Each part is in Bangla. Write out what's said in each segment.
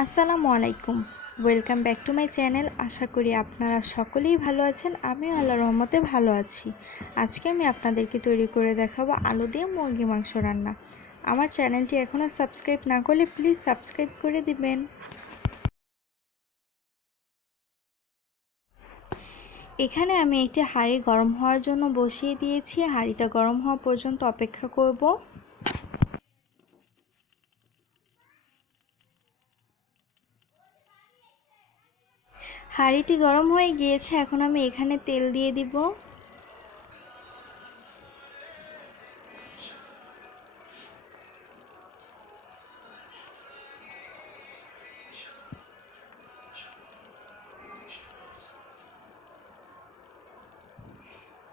আসসালামু আলাইকুম। Welcome back to my channel. আশা করি আপনারা সকলেই ভালো আছেন। আমিও আল্লাহর রহমতে ভালো আছি। আজকে আমি আপনাদেরকে তৈরি করে দেখাবো আলু দিয়ে মুরগি মাংস রান্না। আমার চ্যানেলটি এখনও সাবস্ক্রাইব না করলে প্লিজ সাবস্ক্রাইব করে দিবেন। এখানে আমি একটি হাঁড়ি গরম হওয়ার জন্য বসিয়ে দিয়েছি। হাঁড়িটা গরম হওয়া পর্যন্ত অপেক্ষা করব। হাঁড়িটি গরম হয়ে গিয়েছে। এখন আমি এখানে তেল দিয়ে দিব।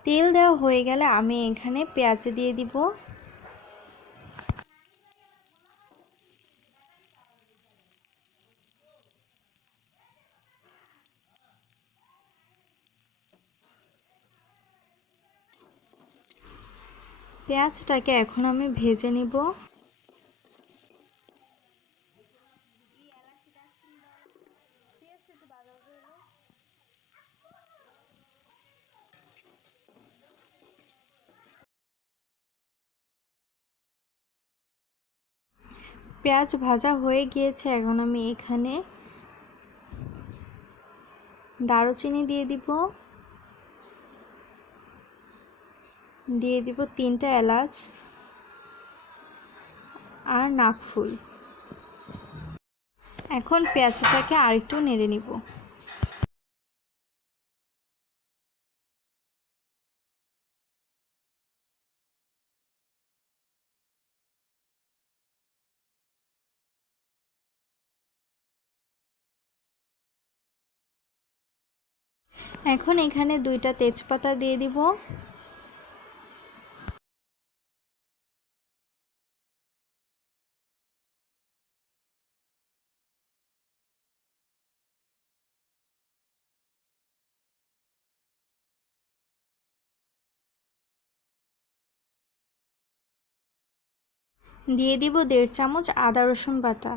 তেল দেওয়া হয়ে গেলে আমি এখানে পেঁয়াজ দিয়ে দিব। পেঁয়াজটাকে এখন আমি ভেজে নিব। পেঁয়াজ ভাজা হয়ে গিয়েছে। এখন আমি এখানে দারুচিনি দিয়ে দিব, দিয়ে দিব 3টা এলাচ আর নাকফুল। এখন পেঁয়াজটাকে আরেকটু নেড়ে নিব। এখন এখানে 2টা তেজপাতা দিয়ে দিব। দিয়ে দিব 1.5 চামচ আদা রসুন বাটা।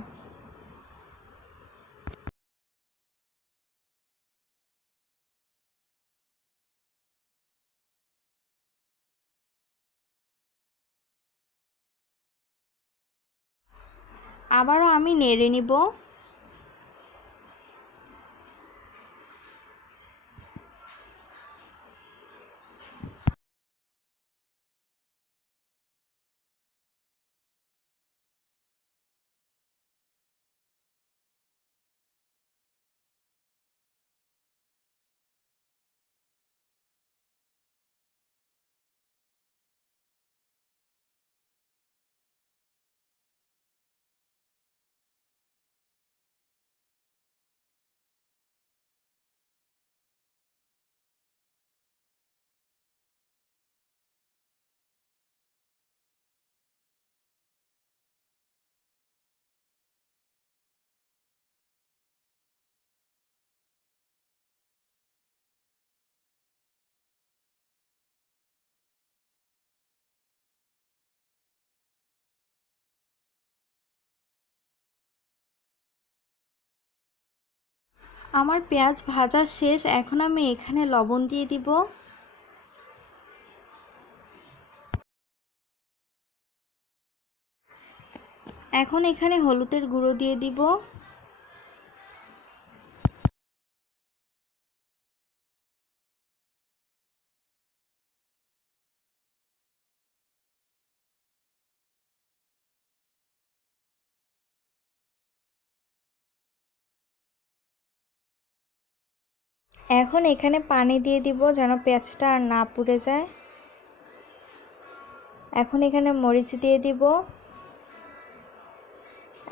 আবারও আমি নেড়ে নিব। আমার পেঁয়াজ ভাজা শেষ। এখন আমি এখানে লবণ দিয়ে দিব। এখন এখানে হলুদের গুঁড়ো দিয়ে দিব। এখন এখানে পানি দিয়ে দিব যেন পেঁয়াজটা আর না পুড়ে যায়। এখন এখানে মরিচ দিয়ে দিব।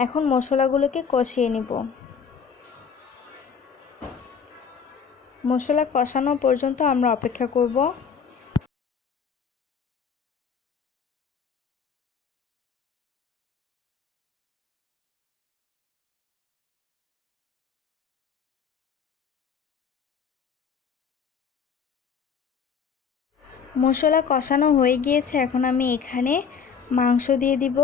এখন মশলাগুলোকে কষিয়ে নিব। মশলা কষানো পর্যন্ত আমরা অপেক্ষা করব। মশলা কষানো হয়ে গিয়েছে। এখন আমি এখানে মাংস দিয়ে দিব।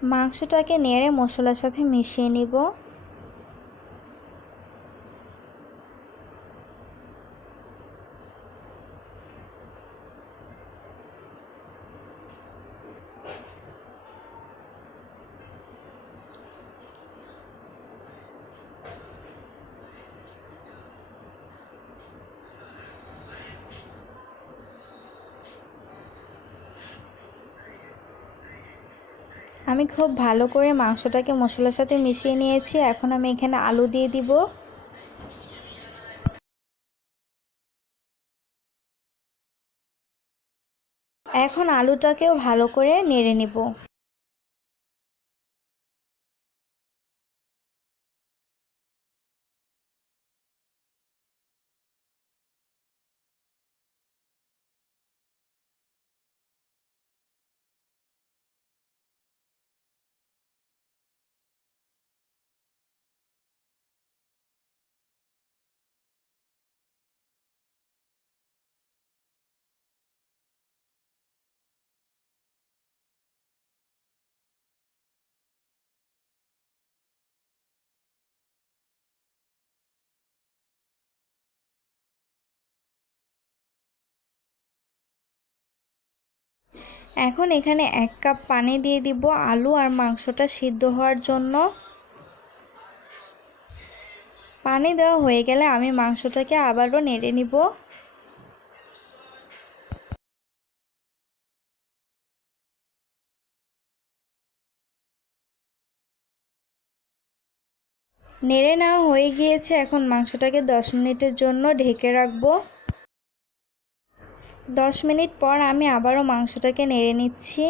মাংসটাকে নেড়ে মশলার সাথে মিশিয়ে নিব। আমি খুব ভালো করে মাংসটাকে মশলার সাথে মিশিয়ে নিয়েছি। এখন আমি এখানে আলু দিয়ে দিব। এখন আলুটাকেও ভালো করে নেড়ে নিব। এখন এখানে 1 কাপ পানি দিয়ে দিব আলু আর মাংসটা সিদ্ধ হওয়ার জন্য। পানি দেওয়া হয়ে গেলে আমি মাংসটাকে আবারও নেড়ে নিব। নেড়ে নেওয়া হয়ে গিয়েছে। এখন মাংসটাকে 10 মিনিটের জন্য ঢেকে রাখবো। 10 মিনিট পর আমি আবারও মাংসটাকে নেড়ে নিচ্ছি।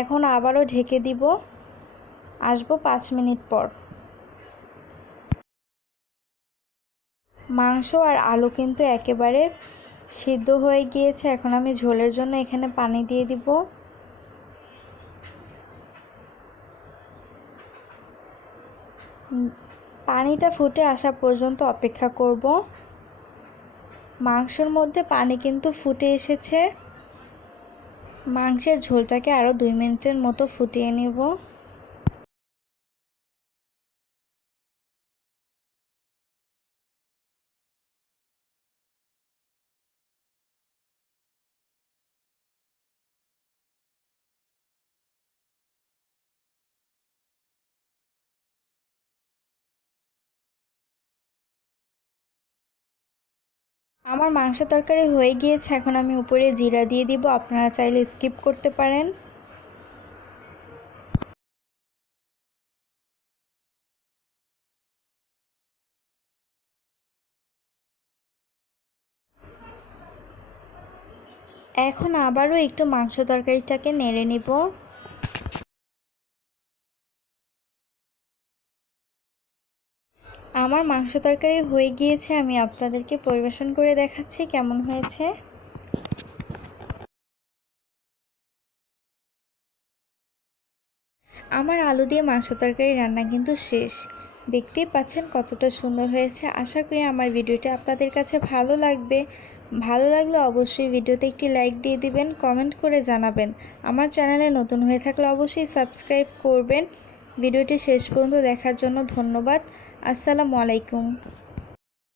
এখন আবারও ঢেকে দিব। আসবো 5 মিনিট পর। মাংস আর আলু কিন্তু একেবারে সিদ্ধ হয়ে গিয়েছে। এখন আমি ঝোলের জন্য এখানে পানি দিয়ে দিব। পানিটা ফুটে আসা পর্যন্ত অপেক্ষা করব। মাংসের মধ্যে পানি কিন্তু ফুটে এসেছে। মাংসের ঝোলটাকে আরও 2 মিনিটের মতো ফুটিয়ে নেব। আমার মাংস তরকারি হয়ে গিয়েছে। এখন আমি উপরে জিরা দিয়ে দিব। আপনারা চাইলে স্কিপ করতে পারেন। এখন আবারও একটু মাংস তরকারিটাকে নেড়ে নিব। আমার মাংস তরকারি হয়ে গিয়েছে। আমি আপনাদেরকে পরিবেশন করে দেখাচ্ছি কেমন হয়েছে। আমার আলু দিয়ে মাংস তরকারি রান্না কিন্তু শেষ। দেখতেই পাচ্ছেন কতটা সুন্দর হয়েছে। আশা করি আমার ভিডিওটি আপনাদের কাছে ভালো লাগবে। ভালো লাগলে অবশ্যই ভিডিওতে একটি লাইক দিয়ে দিবেন, কমেন্ট করে জানাবেন। আমার চ্যানেলে নতুন হয়ে থাকলে অবশ্যই সাবস্ক্রাইব করবেন। ভিডিওটি শেষ পর্যন্ত দেখার জন্য ধন্যবাদ। আসসালামু আলাইকুম।